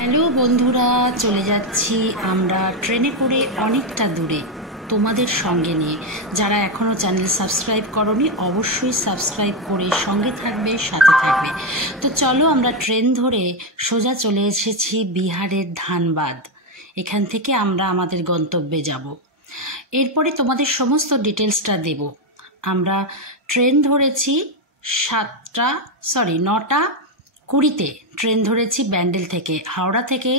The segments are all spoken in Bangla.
হ্যালো বন্ধুরা, চলে যাচ্ছি আমরা ট্রেনে করে অনেকটা দূরে তোমাদের সঙ্গে নিয়ে। যারা এখনও চ্যানেল সাবস্ক্রাইব করোনি অবশ্যই সাবস্ক্রাইব করে সঙ্গে থাকবে, সাথে থাকবে। তো চলো, আমরা ট্রেন ধরে সোজা চলে এসেছি বিহারের ধানবাদ। এখান থেকে আমরা আমাদের গন্তব্যে যাব। এরপরে তোমাদের সমস্ত ডিটেলসটা দেব। আমরা ট্রেন ধরেছি 9:20 ট্রেন ধরেছি ব্যান্ডেল থেকে। হাওড়া থেকে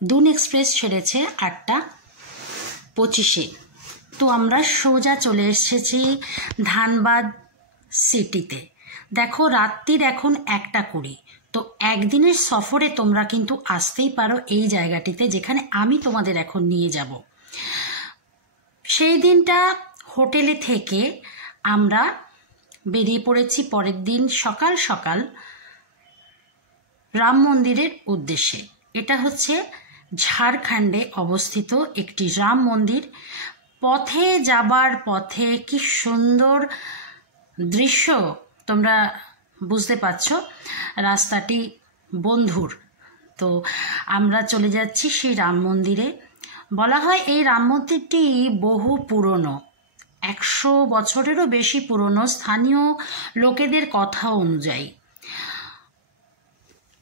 দুন এক্সপ্রেস ছেড়েছে 8:25। তো আমরা সোজা চলে এসেছি ধানবাদ সিটিতে। দেখো, রাত্রির এখন 1:20। তো একদিনের সফরে তোমরা কিন্তু আসতেই পারো এই জায়গাটিতে, যেখানে আমি তোমাদের এখন নিয়ে যাব। সেই দিনটা হোটেলে থেকে আমরা বেরিয়ে পড়েছি পরের দিন সকাল সকাল রাম মন্দিরের উদ্দেশ্যে। এটা হচ্ছে ঝাড়খণ্ডে অবস্থিত একটি রাম মন্দির। পথে যাবার পথে কি সুন্দর দৃশ্য তোমরা বুঝতে পারছো। রাস্তাটি বন্ধুর। তো আমরা চলে যাচ্ছি সেই রাম মন্দিরে। বলা হয় এই রাম মন্দিরটি বহু পুরনো, 100 বছরেরও বেশি পুরনো স্থানীয় লোকেদের কথা অনুযায়ী।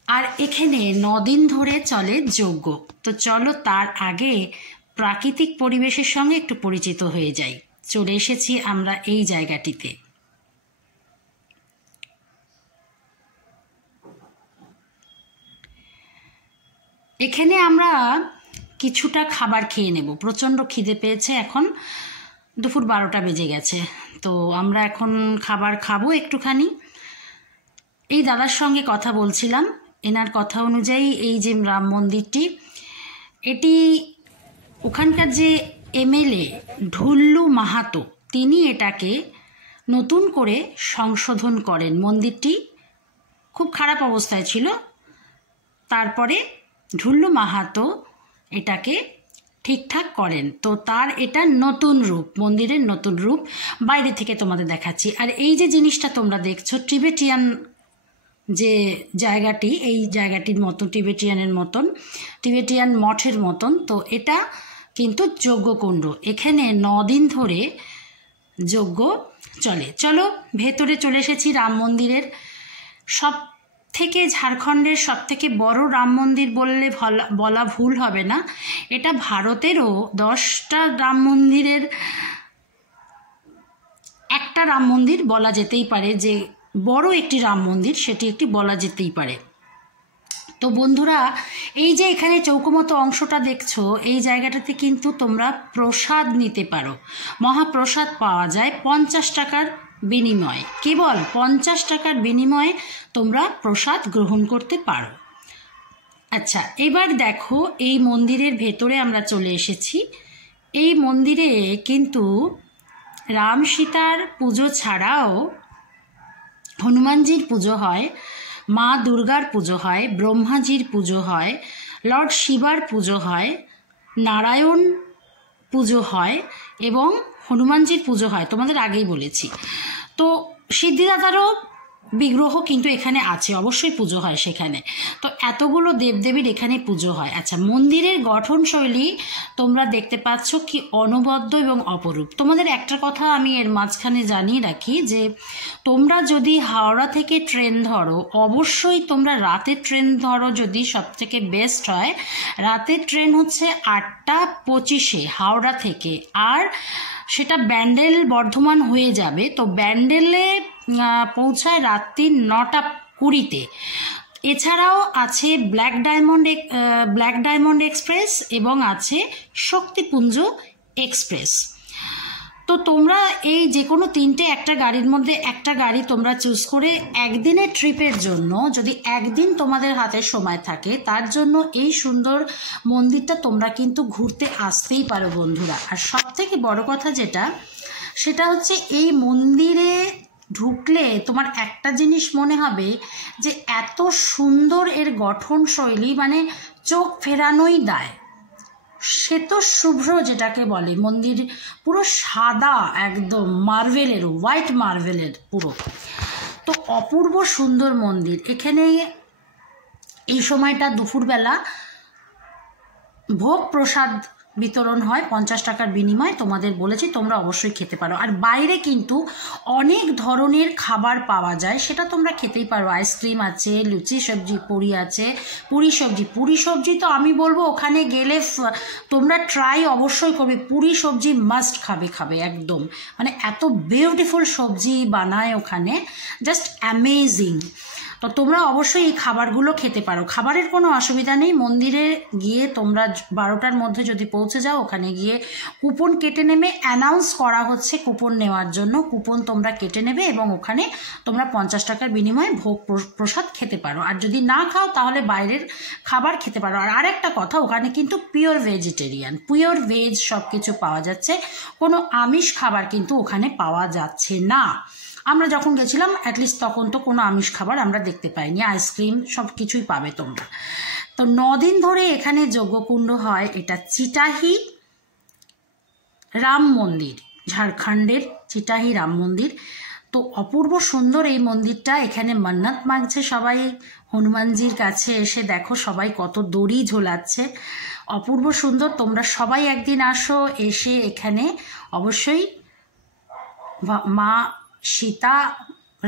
আর এখানে 9 দিন ধরে চলে যজ্ঞ। তো চলো, তার আগে প্রাকৃতিক পরিবেশের সঙ্গে একটু পরিচিত হয়ে যাই। চলে এসেছি আমরা এই জায়গাটিতে। এখানে আমরা কিছুটা খাবার খেয়ে নেব। প্রচণ্ড খিদে পেয়েছে, এখন দুপুর 12টা বেজে গেছে। তো আমরা এখন খাবার খাবো একটুখানি। এই দাদার সঙ্গে কথা বলছিলাম, এনার কথা অনুযায়ী এই যে রাম মন্দিরটি, এটি ওখানকার যে এমএলএ ঢুল্লু মাহাতো, তিনি এটাকে নতুন করে সংশোধন করেন। মন্দিরটি খুব খারাপ অবস্থায় ছিল, তারপরে ঢুল্লু মাহাতো এটাকে ঠিকঠাক করেন। তো তার এটা নতুন রূপ, মন্দিরের নতুন রূপ। বাইরে থেকে তোমাদের দেখাচ্ছি। আর এই যে জিনিসটা তোমরা দেখছো, টিবেটিয়ান যে জায়গাটি, এই জায়গাটির মতন টিবেটিয়ান মঠের মতন। তো এটা কিন্তু যজ্ঞকুণ্ড। এখানে 9 দিন ধরে যজ্ঞ চলে। চলো, ভেতরে চলে এসেছি রাম মন্দিরের। ঝাড়খণ্ডের সব থেকে বড় রাম মন্দির বললে বলা ভুল হবে না। এটা ভারতেরও 10টা রাম মন্দিরের একটা রাম মন্দির বলা যেতেই পারে, যে বড় একটি রাম মন্দির, সেটি একটি বলা যেতেই পারে। তো বন্ধুরা, এই যে এখানে চৌকোমতো অংশটা দেখছো, এই জায়গাটাতে কিন্তু তোমরা প্রসাদ নিতে পারো। মহাপ্রসাদ পাওয়া যায় 50 টাকার বিনিময়ে। কেবল 50 টাকার বিনিময়ে তোমরা প্রসাদ গ্রহণ করতে পারো। আচ্ছা, এবার দেখো, এই মন্দিরের ভেতরে আমরা চলে এসেছি। এই মন্দিরে কিন্তু রাম সীতার পুজো ছাড়াও হনুমানজির পুজো হয়, মা দুর্গার পুজো হয়, ব্রহ্মাজির পুজো হয়, লর্ড শিবার পুজো হয়, নারায়ণ পুজো হয় এবং হনুমানজির পুজো হয়। তোমাদের আগেই বলেছি। তো সিদ্ধিদাতারও বিগ্রহ কিন্তু এখানে আছে, অবশ্যই পুজো হয় সেখানে। তো এতগুলো দেবদেবীর এখানে পুজো হয়। আচ্ছা, মন্দিরের গঠনশৈলী তোমরা দেখতে পাচ্ছ কি অনবদ্য এবং অপরূপ। তোমাদের একটা কথা আমি এর মাঝখানে জানিয়ে রাখি, যে তোমরা যদি হাওড়া থেকে ট্রেন ধরো, অবশ্যই তোমরা রাতের ট্রেন ধরো, যদি সব থেকে বেস্ট হয়। রাতের ট্রেন হচ্ছে 8:25 হাওড়া থেকে, আর সেটা ব্যান্ডেল বর্ধমান হয়ে যাবে। তো ব্যান্ডেলে পৌঁছায় রাত্রি 9:20। এছাড়াও আছে ব্ল্যাক ডায়মন্ড এক্সপ্রেস এবং আছে শক্তিপুঞ্জ এক্সপ্রেস। তো তোমরা এই যে কোনো তিনটে একটা গাড়ির মধ্যে একটা গাড়ি তোমরা চুজ করে একদিনের ট্রিপের জন্য, যদি একদিন তোমাদের হাতে সময় থাকে, তার জন্য এই সুন্দর মন্দিরটা তোমরা কিন্তু ঘুরতে আসতেই পারো বন্ধুরা। আর সব থেকে বড় কথা সেটা হচ্ছে এই মন্দিরে ঢুকলে তোমার একটা জিনিস মনে হবে, যে এত সুন্দর এর গঠনশৈলী, মানে চোখ ফেরানোই দায়। শ্বেত শুভ্র যেটাকে বলে, মন্দির পুরো সাদা, একদম মার্বেলের, হোয়াইট মার্বেলের পুরো। তো অপূর্ব সুন্দর মন্দির। এখানে এই সময়টা দুপুরবেলা ভোগ প্রসাদ বিতরণ হয় 50 টাকার বিনিময়ে। তোমাদের বলেছি তোমরা অবশ্যই খেতে পারো। আর বাইরে কিন্তু অনেক ধরনের খাবার পাওয়া যায়, সেটা তোমরা খেতেই পারো। আইসক্রিম আছে, লুচি সবজি, পুরি আছে, পুরি সবজি তো আমি বলবো ওখানে গেলে তোমরা ট্রাই অবশ্যই করবে। পুরি সবজি মাস্ট খাবে একদম, মানে এত বিউটিফুল সবজি বানায় ওখানে, জাস্ট অ্যামেজিং। তো তোমরা অবশ্যই এই খাবারগুলো খেতে পারো, খাবারের কোনো অসুবিধা নেই। মন্দিরে গিয়ে তোমরা 12টার মধ্যে যদি পৌঁছে যাও, ওখানে গিয়ে কুপন কেটে নেবে, অ্যানাউন্স করা হচ্ছে কুপন নেওয়ার জন্য, কুপন তোমরা কেটে নেবে এবং ওখানে তোমরা 50 টাকার বিনিময়ে ভোগ প্রসাদ খেতে পারো। আর যদি না খাও তাহলে বাইরের খাবার খেতে পারো। আর আরেকটা কথা, ওখানে কিন্তু পিওর ভেজিটেরিয়ান, পিওর ভেজ সব কিছু পাওয়া যাচ্ছে, কোনো আমিষ খাবার কিন্তু ওখানে পাওয়া যাচ্ছে না। আমরা যখন গেছিলাম অ্যাটলিস্ট তখন তো কোনো আমিষ খাবার আমরা দেখতে পাইনি, আইসক্রিম সব কিছুই পাবে তোমরা। তো 9 দিন ধরে এখানে যজ্ঞকুণ্ড হয়। এটা চিটাহি রাম মন্দির, ঝাড়খণ্ডের চিটাহি রাম মন্দির। তো অপূর্ব সুন্দর এই মন্দিরটা। এখানে মান্নাত মাগছে সবাই হনুমানজির কাছে এসে, দেখো সবাই কত দড়ি ঝোলাচ্ছে, অপূর্ব সুন্দর। তোমরা সবাই একদিন আসো, এসে এখানে অবশ্যই মা সীতা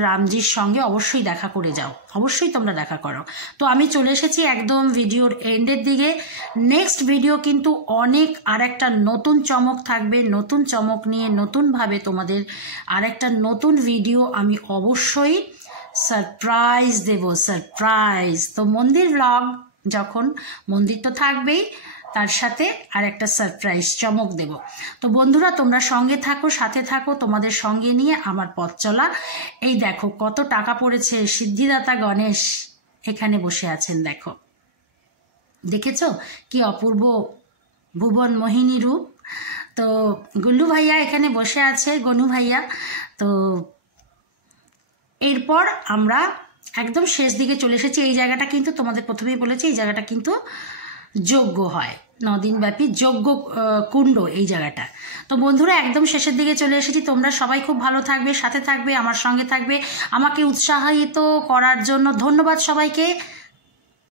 রামজির সঙ্গে অবশ্যই দেখা করে যাও, অবশ্যই তোমরা দেখা করো। তো আমি চলে এসেছি একদম ভিডিওর এন্ডের দিকে। নেক্সট ভিডিও কিন্তু অনেক আরেকটা নতুন চমক থাকবে, নতুন চমক নিয়ে নতুনভাবে তোমাদের আরেকটা নতুন ভিডিও আমি অবশ্যই সারপ্রাইজ দেব, সারপ্রাইজ। তো মন্দির ব্লগ যখন, মন্দির তো থাকবেই, তার সাথে আর একটা সারপ্রাইজ চমক দেব। তো বন্ধুরা তোমরা সঙ্গে থাকো, সাথে থাকো, তোমাদের সঙ্গে নিয়ে আমার পথ চলা। এই দেখো কত টাকা পড়েছে, সিদ্ধিদাতা গণেশ এখানে বসে আছেন, দেখো, দেখেছো কি অপূর্ব ভুবন মোহিনী রূপ। তো গুল্লু ভাইয়া এখানে বসে আছে, গনু ভাইয়া। তো এরপর আমরা একদম শেষ দিকে চলে এসেছি। এই জায়গাটা কিন্তু তোমাদের প্রথমেই বলেছি, এই জায়গাটা কিন্তু যজ্ঞ হয়, 9 দিন ব্যাপী যজ্ঞ কুণ্ড এই জায়গাটা। তো বন্ধুরা একদম শেষের দিকে চলে এসেছি। তোমরা সবাই খুব ভালো থাকবে, সাথে থাকবে, আমার সঙ্গে থাকবে, আমাকে উৎসাহিত করার জন্য ধন্যবাদ সবাইকে।